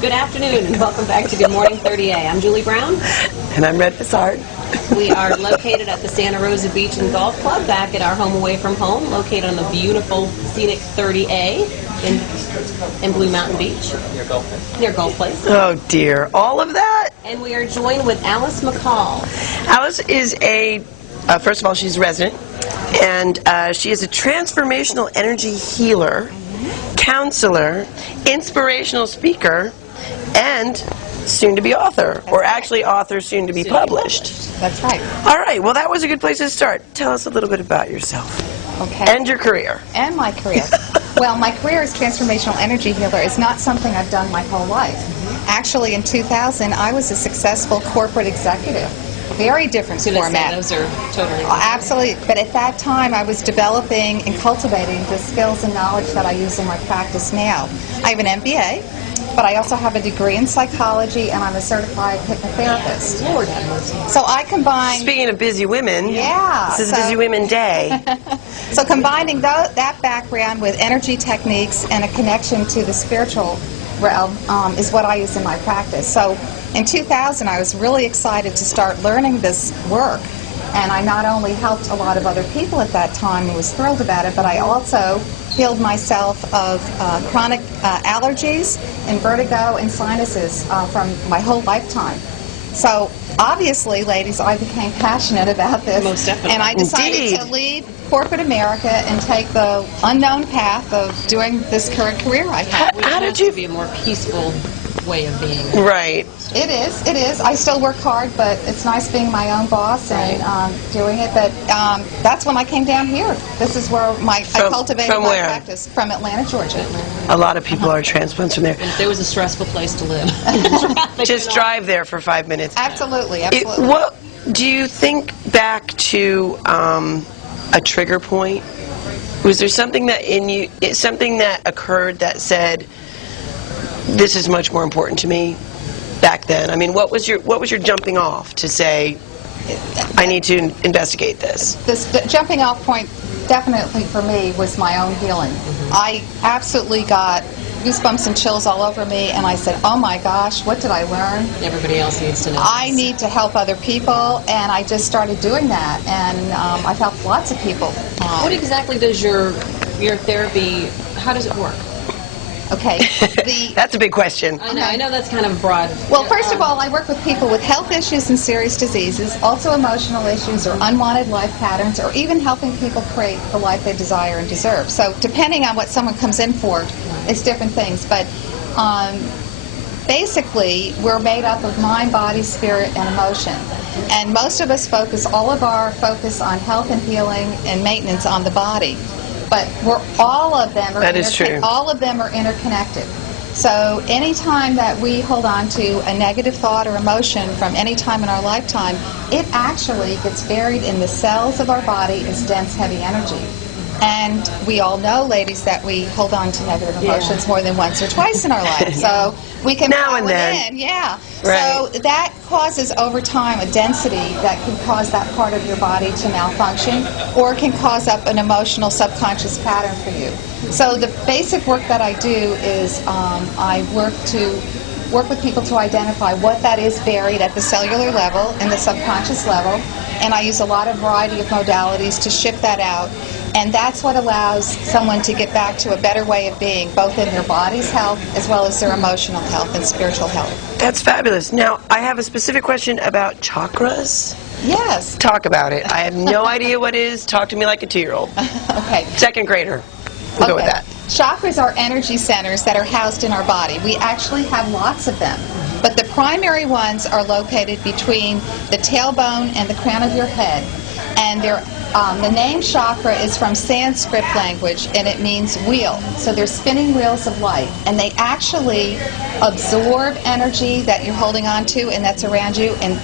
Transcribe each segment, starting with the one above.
Good afternoon and welcome back to Good Morning 30A. I'm Julie Brown. And I'm Red Bizard. We are located at the Santa Rosa Beach and Golf Club, back at our home away from home, located on the beautiful scenic 30A in Blue Mountain Beach. Near Golf Place. Oh dear, all of that? And we are joined with Alice McCall. Alice is first of all, she's a resident, and she is a transformational energy healer, counselor, inspirational speaker, and soon-to-be author, or actually author soon-to-be published. That's right. All right, well, that was a good place to start. Tell us a little bit about yourself. Okay. And your career. And my career. Well, my career as transformational energy healer is not something I've done my whole life. Actually, in 2000, I was a successful corporate executive. Very different format. Those are totally Absolutely. But at that time, I was developing and cultivating the skills and knowledge that I use in my practice now. I have an MBA, but I also have a degree in psychology, and I'm a certified hypnotherapist. Lord have mercy. So I combine... Speaking of busy women, Yeah. this is Busy Women Day. So combining that background with energy techniques and a connection to the spiritual realm is what I use in my practice. So in 2000, I was really excited to start learning this work. And I not only helped a lot of other people at that time and was thrilled about it, but I also healed myself of chronic allergies and vertigo and sinuses from my whole lifetime. So obviously, ladies, I became passionate about this. Most definitely. And I decided to leave corporate America and take the unknown path of doing this current career I have. How did you... be a more peaceful way of being? Right. It is. I still work hard, but it's nice being my own boss and doing it. But that's when I came down here. This is where I cultivated from my where? practice. From Atlanta, Georgia. A lot of people are transplants from there. And if there was a stressful place to live. Just drive there for 5 minutes. Absolutely. What do you think back to a trigger point? Was there something that something that occurred that said, "This is much more important to me"? Back then, I mean, what was your jumping off to say, I need to investigate this? The jumping off point definitely for me was my own healing. I absolutely got goosebumps and chills all over me, and I said, oh my gosh, what did I learn? Everybody else needs to know. I need to help other people, and I just started doing that, and I've helped lots of people. What exactly does your therapy, how does it work? Okay. That's a big question. I know that's kind of broad. Well, first of all, I work with people with health issues and serious diseases, also emotional issues or unwanted life patterns, or even helping people create the life they desire and deserve. So depending on what someone comes in for, it's different things. But basically, we're made up of mind, body, spirit, and emotion. And most of us focus all of our focus on health and healing and maintenance on the body. But all of them are interconnected. So anytime that we hold on to a negative thought or emotion from any time in our lifetime, it actually gets buried in the cells of our body as dense, heavy energy. And we all know, ladies, that we hold on to negative emotions more than once or twice in our life. So we can now and then. Right. So that causes over time a density that can cause that part of your body to malfunction, or can cause up an emotional subconscious pattern for you. So the basic work that I do is I work with people to identify what that is buried at the cellular level and the subconscious level, and I use a lot of variety of modalities to shift that out. And that's what allows someone to get back to a better way of being, both in their body's health as well as their emotional health and spiritual health. That's fabulous. Now, I have a specific question about chakras. Yes. Talk about it. I have no idea what it is. Talk to me like a 2-year-old. Okay. Second grader. We'll go with that. Chakras are energy centers that are housed in our body. We actually have lots of them. But the primary ones are located between the tailbone and the crown of your head. And the name chakra is from Sanskrit language, and it means wheel. So they're spinning wheels of light, and they actually absorb energy that you're holding on to and that's around you, and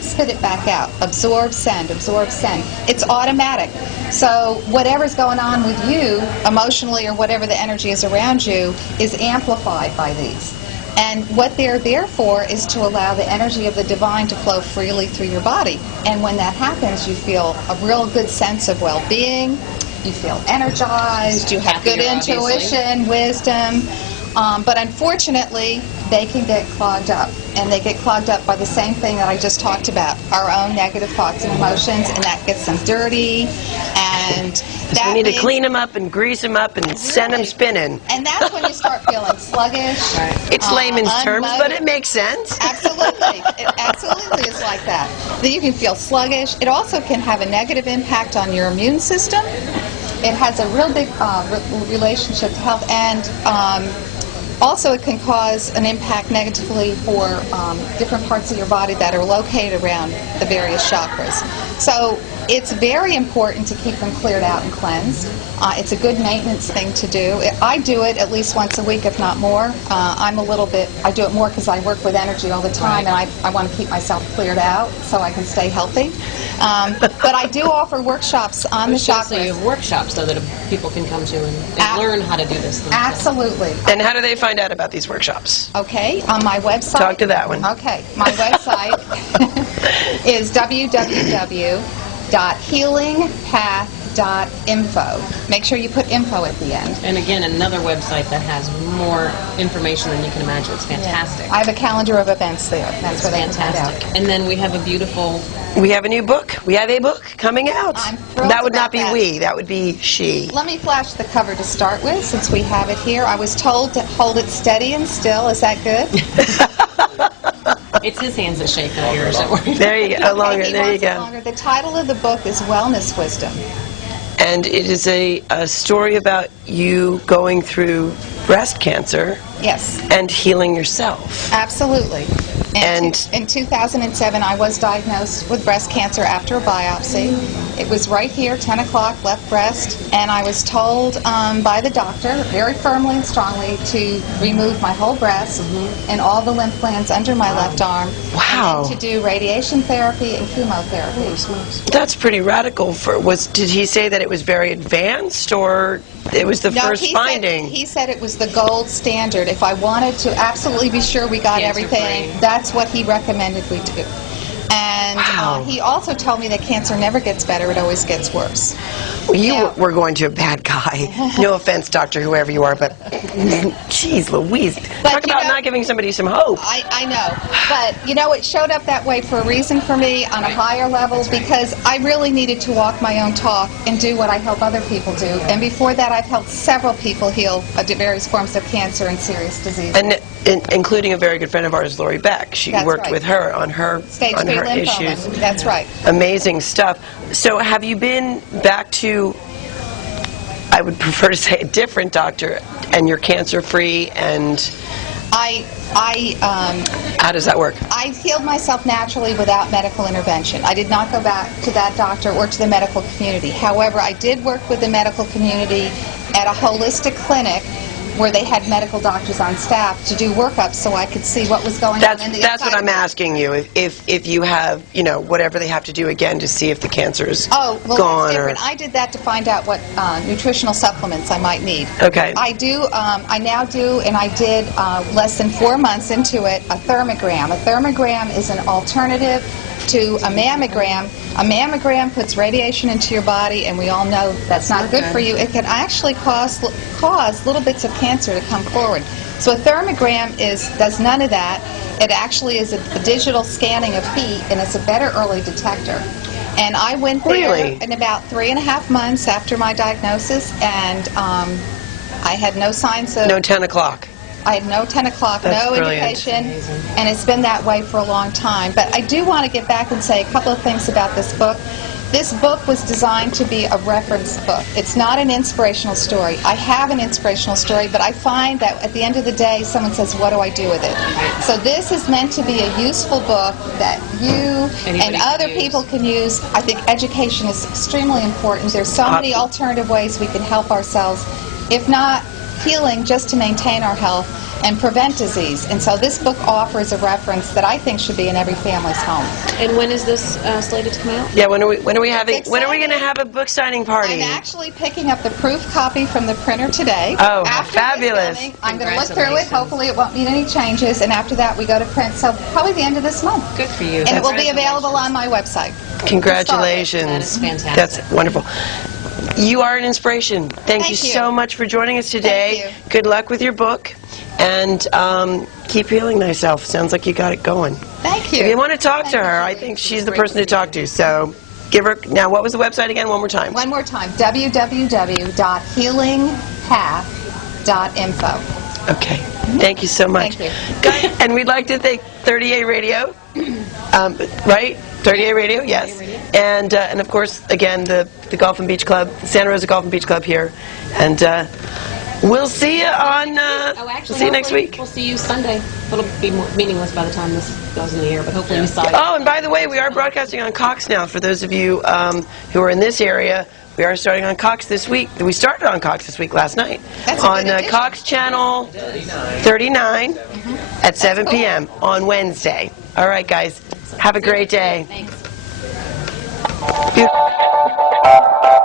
spit it back out. Absorb, send, absorb, send. It's automatic. So whatever's going on with you emotionally, or whatever the energy is around you, is amplified by these. And what they're there for is to allow the energy of the divine to flow freely through your body. And when that happens, you feel a real good sense of well-being, you feel energized, you have good intuition, wisdom. But unfortunately, they can get clogged up. And they get clogged up by the same thing that I just talked about, our own negative thoughts and emotions, and that gets them dirty. And that We need to means- clean them up and grease them up and send them Really. spinning. And that's when you start feeling sluggish. It's layman's terms, but unmotivated. it makes sense. Absolutely. It absolutely is like that. Then you can feel sluggish. It also can have a negative impact on your immune system. It has a real big relationship to health, and also it can cause an impact negatively for different parts of your body that are located around the various chakras. So it's very important to keep them cleared out and cleansed. It's a good maintenance thing to do. I do it at least once a week, if not more. I do it more because I work with energy all the time, and I want to keep myself cleared out so I can stay healthy. But I do offer workshops on the So chakras. you have workshops, though, that people can come to and learn how to do this themselves. Absolutely. And how do they find out about these workshops? Okay, on my website. Talk to that one. Okay, my website is www.healingpath.info. Make sure you put info at the end. And again, another website that has more information than you can imagine. It's fantastic. I have a calendar of events there. That's where they can find out. Fantastic. And then we have a beautiful... We have a new book. We have a book coming out. I'm thrilled That would not about be that. we. That would be she. Let me flash the cover to start with, since we have it here. I was told to hold it steady and still. Is that good? It's his hands that shake, not yours. That work. There you go. Longer. Okay, he There you wants it go. longer. The title of the book is Wellness Wisdom. And it is a story about you going through breast cancer Yes. and healing yourself. Absolutely. And- In 2007, I was diagnosed with breast cancer after a biopsy. It was right here, 10 o'clock, left breast, and I was told by the doctor, very firmly and strongly, to remove my whole breast and all the lymph glands under my left arm. Wow. And then to do radiation therapy and chemotherapy. That's pretty radical. Did he say that it was very advanced, or it was the first finding? He said it was the gold standard. If I wanted to absolutely be sure we got Cancer-free. everything, that's what he recommended we do. And Wow. he also told me that cancer never gets better, it always gets worse. Well, you Yeah. were going to a bad guy. No offense, doctor, whoever you are, but geez Louise. But Talk you about know- not giving somebody some hope. I know, but it showed up that way for a reason for me on a higher level, because I really needed to walk my own talk and do what I help other people do. And before that, I've helped several people heal various forms of cancer and serious disease. And including a very good friend of ours, Lori Beck. She That's worked right. with her on her Stage on 3 her lymphoma. issues. That's right. Amazing stuff. So have you been back to, I would prefer to say a different doctor, and you're cancer free, and how does that work? I healed myself naturally without medical intervention. I did not go back to that doctor or to the medical community. However, I did work with the medical community at a holistic clinic where they had medical doctors on staff to do workups so I could see what was going on in the That's what inside I'm of me. asking you. If you have, whatever they have to do again to see if the cancer is Oh, well, gone, that's or different. I did that to find out what nutritional supplements I might need. Okay. I now do, and I did less than 4 months into it, a thermogram. A thermogram is an alternative to a mammogram. A mammogram puts radiation into your body, and we all know that's not good for you. It can actually cause little bits of cancer to come forward. So a thermogram does none of that. It actually is a digital scanning of heat, and it's a better early detector. And I went there Really? in about 3.5 months after my diagnosis, and I had no signs of... no 10 o'clock. I had no 10 o'clock, That's no brilliant. indication, and it's been that way for a long time. But I do want to get back and say a couple of things about this book. This book was designed to be a reference book. It's not an inspirational story. I have an inspirational story, but I find that at the end of the day, someone says, what do I do with it? So this is meant to be a useful book that you Anybody and can other use. people can use. I think education is extremely important. There's so many alternative ways we can help ourselves, if not healing, just to maintain our health and prevent disease. And so this book offers a reference that I think should be in every family's home. And when is this slated to come out? Yeah, when are we having? It's When are we going to exciting. have a book signing party? I'm actually picking up the proof copy from the printer today. Oh, After this fabulous. filming, I'm going to look through it. Congratulations. Hopefully it won't need any changes. And after that, we go to print. So probably the end of this month. Good for you. And it will be available on my website. Congratulations. That is fantastic. That's wonderful. You are an inspiration. Thank you Thank you. so much for joining us today. Thank you. Good luck with your book. and keep healing thyself. Sounds like you got it going. Thank you. If you want to talk to Thank her, you. I think she's the Great person to to see talk to. So give her, now what was the website again? One more time. One more time, www.healingpath.info. Okay. Thank you so much. Thank you. Guys, and we'd like to thank 30A Radio, right? 30A Radio, yes. And of course, again, the Golf and Beach Club, the Santa Rosa Golf and Beach Club here. And we'll see you on, Oh, actually, we'll see you next hopefully week. We'll see you Sunday. It'll be meaningless by the time this goes in the air, but hopefully we saw you. Oh, and by the way, we are broadcasting on Cox now. For those of you who are in this area, we are starting on Cox this week. We started on Cox this week last night. That's a on good addition. Cox Channel 39 at 7 p.m. on Wednesday. All right, guys. Have a great day. Thanks. Beautiful.